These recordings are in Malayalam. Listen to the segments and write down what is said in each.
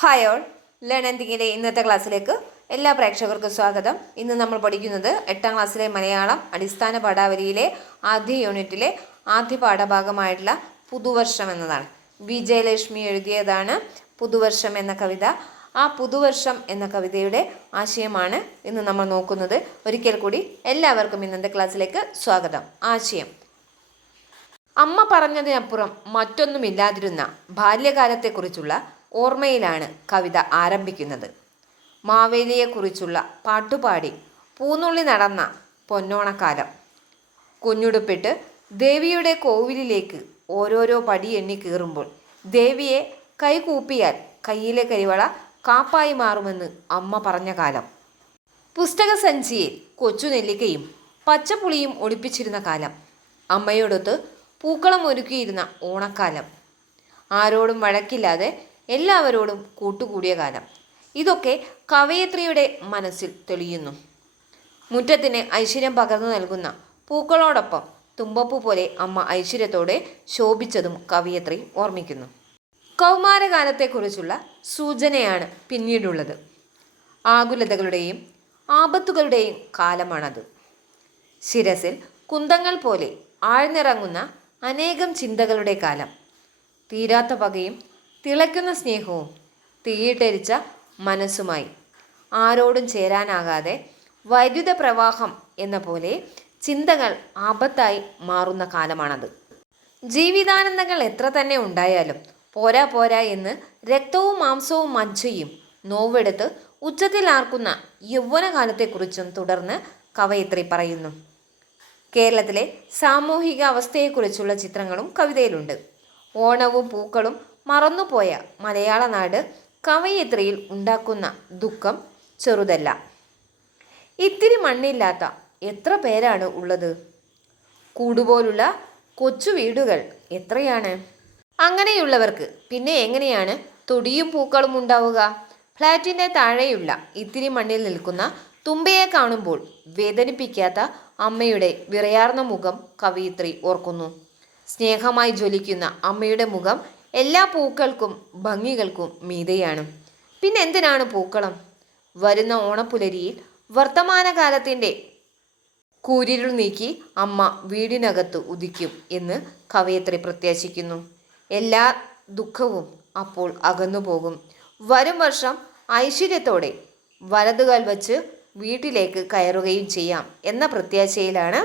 ഹായ് ഓൾ ലേൺ എന്തിങ്ങിന്റെ ഇന്നത്തെ ക്ലാസ്സിലേക്ക് എല്ലാ പ്രേക്ഷകർക്കും സ്വാഗതം. ഇന്ന് നമ്മൾ പഠിക്കുന്നത് എട്ടാം ക്ലാസ്സിലെ മലയാളം അടിസ്ഥാന പാഠാവലിയിലെ ആദ്യ യൂണിറ്റിലെ ആദ്യ പാഠഭാഗമായിട്ടുള്ള പുതുവർഷം എന്നതാണ്. വിജയലക്ഷ്മി എഴുതിയതാണ് പുതുവർഷം എന്ന കവിത. ആ പുതുവർഷം എന്ന കവിതയുടെ ആശയമാണ് ഇന്ന് നമ്മൾ നോക്കുന്നത്. ഒരിക്കൽ കൂടി എല്ലാവർക്കും ഇന്നത്തെ ക്ലാസ്സിലേക്ക് സ്വാഗതം. ആശയം. അമ്മ പറഞ്ഞതിനപ്പുറം മറ്റൊന്നുമില്ലാതിരുന്ന ബാല്യകാലത്തെക്കുറിച്ചുള്ള ഓർമ്മയിലാണ് കവിത ആരംഭിക്കുന്നത്. മാവേലിയെക്കുറിച്ചുള്ള പാട്ടുപാടി പൂന്നുള്ളി നടന്ന പൊന്നോണക്കാലം. കുഞ്ഞുടുപ്പിട്ട് ദേവിയുടെ കോവിലിലേക്ക് ഓരോരോ പടി എണ്ണി കീറുമ്പോൾ ദേവിയെ കൈകൂപ്പിയാൽ കയ്യിലെ കരിവള കാപ്പായി മാറുമെന്ന് അമ്മ പറഞ്ഞ കാലം. പുസ്തക പുസ്തകസഞ്ചിയിൽ കൊച്ചുനെല്ലിക്കയും പച്ചപ്പുളിയും ഒളിപ്പിച്ചിരുന്ന കാലം. അമ്മയോടൊത്ത് പൂക്കളം ഒരുക്കിയിരുന്ന ഓണക്കാലം. ആരോടും വഴക്കില്ലാതെ എല്ലാവരോടും കൂട്ടുകൂടിയ കാലം. ഇതൊക്കെ കവയത്രിയുടെ മനസ്സിൽ തെളിയുന്നു. മുറ്റത്തിന് ഐശ്വര്യം പകർന്നു നൽകുന്ന പൂക്കളോടൊപ്പം തുമ്പപ്പൂ പോലെ അമ്മ ഐശ്വര്യത്തോടെ ശോഭിച്ചതും കവയത്രി ഓർമ്മിക്കുന്നു. കൗമാരകാലത്തെക്കുറിച്ചുള്ള സൂചനയാണ് പിന്നീടുള്ളത്. ആകുലതകളുടെയും ആപത്തുകളുടെയും കാലമാണത്. ശിരസിൽ കുന്തങ്ങൾ പോലെ ആഴ്ന്നിറങ്ങുന്ന അനേകം ചിന്തകളുടെ കാലം. തീരാത്ത പകയും തിളയ്ക്കുന്ന സ്നേഹവും തീയിട്ടരിച്ച മനസ്സുമായി. ആരോടും ചേരാനാകാതെ വൈദ്യുത പ്രവാഹം എന്ന പോലെ ചിന്തകൾ ആപത്തായി മാറുന്ന കാലമാണത്. ജീവിതാനന്ദങ്ങൾ എത്ര തന്നെ ഉണ്ടായാലും പോരാ പോരാ എന്ന് രക്തവും മാംസവും മജ്ജയും നോവെടുത്ത് ഉച്ചത്തിലാർക്കുന്ന യൗവനകാലത്തെക്കുറിച്ചും തുടർന്ന് കവയിത്രി പറയുന്നു. കേരളത്തിലെ സാമൂഹിക അവസ്ഥയെക്കുറിച്ചുള്ള ചിത്രങ്ങളും കവിതയിലുണ്ട്. ഓണവും പൂക്കളും മറന്നുപോയ മലയാള നാട് കവയിത്രിയിൽ ഉണ്ടാക്കുന്ന ദുഃഖം ചെറുതല്ല. ഇത്തിരി മണ്ണില്ലാത്ത എത്ര പേരാണ് ഉള്ളത്? കൂടുപോലുള്ള കൊച്ചു വീടുകൾ എത്രയാണ്? അങ്ങനെയുള്ളവർക്ക് പിന്നെ എങ്ങനെയാണ് തൊടിയും പൂക്കളും ഉണ്ടാവുക? ഫ്ലാറ്റിന്റെ താഴെയുള്ള ഇത്തിരി മണ്ണിൽ നിൽക്കുന്ന തുമ്പയെ കാണുമ്പോൾ വേദനിപ്പിക്കാത്ത അമ്മയുടെ വിറയാർന്ന മുഖം കവയിത്രി ഓർക്കുന്നു. സ്നേഹമായി ജ്വലിക്കുന്ന അമ്മയുടെ മുഖം എല്ലാ പൂക്കൾക്കും ഭംഗികൾക്കും മീതയാണ്. പിന്നെ എന്തിനാണ് പൂക്കളം? വരുന്ന ഓണപ്പുലരിയിൽ വർത്തമാനകാലത്തിന്റെ കൂരിരുൾ നീക്കി അമ്മ വീടിനകത്ത് ഉദിക്കും എന്ന് കവയത്രി പ്രത്യാശിക്കുന്നു. എല്ലാ ദുഃഖവും അപ്പോൾ അകന്നുപോകും വരും വർഷം ഐശ്വര്യത്തോടെ വലതുകാൽ വച്ച് വീട്ടിലേക്ക് കയറുകയും ചെയ്യാം എന്ന പ്രത്യാശയിലാണ്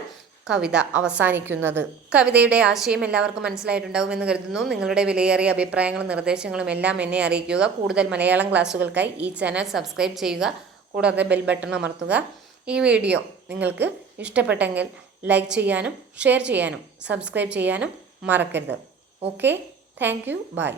കവിത അവസാനിക്കുന്നത്. കവിതയുടെ ആശയം എല്ലാവർക്കും മനസ്സിലായിട്ടുണ്ടാകുമെന്ന് കരുതുന്നു. നിങ്ങളുടെ വിലയേറിയ അഭിപ്രായങ്ങളും നിർദ്ദേശങ്ങളും എല്ലാം എന്നെ അറിയിക്കുക. കൂടുതൽ മലയാളം ക്ലാസ്സുകൾക്കായി ഈ ചാനൽ സബ്സ്ക്രൈബ് ചെയ്യുക. കൂടാതെ ബെൽ ബട്ടൺ അമർത്തുക. ഈ വീഡിയോ നിങ്ങൾക്ക് ഇഷ്ടപ്പെട്ടെങ്കിൽ ലൈക്ക് ചെയ്യാനും ഷെയർ ചെയ്യാനും സബ്സ്ക്രൈബ് ചെയ്യാനും മറക്കരുത്. ഓക്കെ? Thank you. ബൈ.